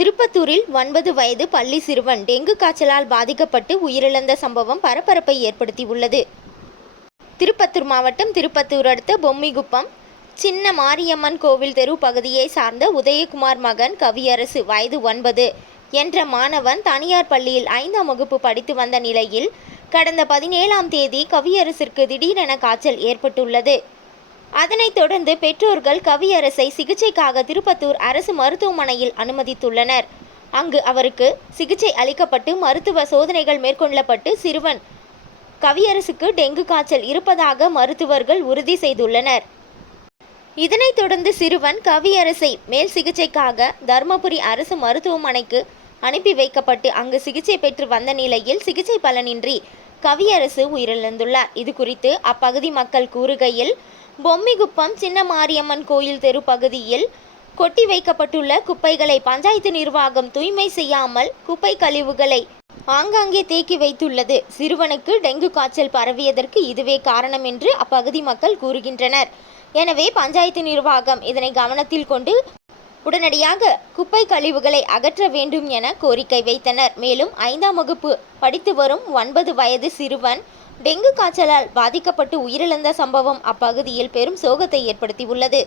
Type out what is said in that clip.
திருப்பத்தூரில் 9 வயது பள்ளி சிறுவன் டெங்கு காய்ச்சலால் பாதிக்கப்பட்டு உயிரிழந்த சம்பவம் பரபரப்பை ஏற்படுத்தியுள்ளது. திருப்பத்தூர் மாவட்டம் திருப்பத்தூர் அடுத்த பொம்மிகுப்பம் சின்ன மாரியம்மன் கோவில் தெரு பகுதியை சார்ந்த உதயகுமார் மகன் கவியரசு வயது 9 என்ற மாணவன் தனியார் பள்ளியில் 5ஆம் வகுப்பு படித்து வந்த நிலையில் கடந்த 17ஆம் தேதி கவியரசிற்கு திடீரென காய்ச்சல் ஏற்பட்டுள்ளது. அதனைத் தொடர்ந்து பெற்றோர்கள் கவியரசை சிகிச்சைக்காக திருப்பத்தூர் அரசு மருத்துவமனையில் அனுமதித்துள்ளனர். அங்கு அவருக்கு சிகிச்சை அளிக்கப்பட்டு மருத்துவ சோதனைகள் மேற்கொள்ளப்பட்டு சிறுவன் கவியரசுக்கு டெங்கு காய்ச்சல் இருப்பதாக மருத்துவர்கள் உறுதி செய்துள்ளனர். இதனைத் தொடர்ந்து சிறுவன் கவியரசை மேல் சிகிச்சைக்காக தருமபுரி அரசு மருத்துவமனைக்கு அனுப்பி வைக்கப்பட்டு அங்கு சிகிச்சை பெற்று வந்த நிலையில் சிகிச்சை பலனின்றி கவியரசு உயிரிழந்துள்ளார். இது குறித்து அப்பகுதி மக்கள் கூறுகையில், பொம்மிகுப்பம் சின்ன மாரியம்மன் கோயில் தெரு பகுதியில் கொட்டி வைக்கப்பட்டுள்ள குப்பைகளை பஞ்சாயத்து நிர்வாகம் தூய்மை செய்யாமல் குப்பை கழிவுகளை ஆங்காங்கே தேக்கி வைத்துள்ளது. சிறுவனுக்கு டெங்கு காய்ச்சல் பரவியதற்கு இதுவே காரணம் என்று அப்பகுதி மக்கள் கூறுகின்றனர். எனவே பஞ்சாயத்து நிர்வாகம் இதனை கவனத்தில் கொண்டு உடனடியாக குப்பை கழிவுகளை அகற்ற வேண்டும் என கோரிக்கை வைத்தனர். மேலும் 5ஆம் வகுப்பு படித்து வரும் 9 வயது சிறுவன் டெங்கு காய்ச்சலால் பாதிக்கப்பட்டு உயிரிழந்த சம்பவம் அப்பகுதியில் பெரும் சோகத்தை ஏற்படுத்தியுள்ளது.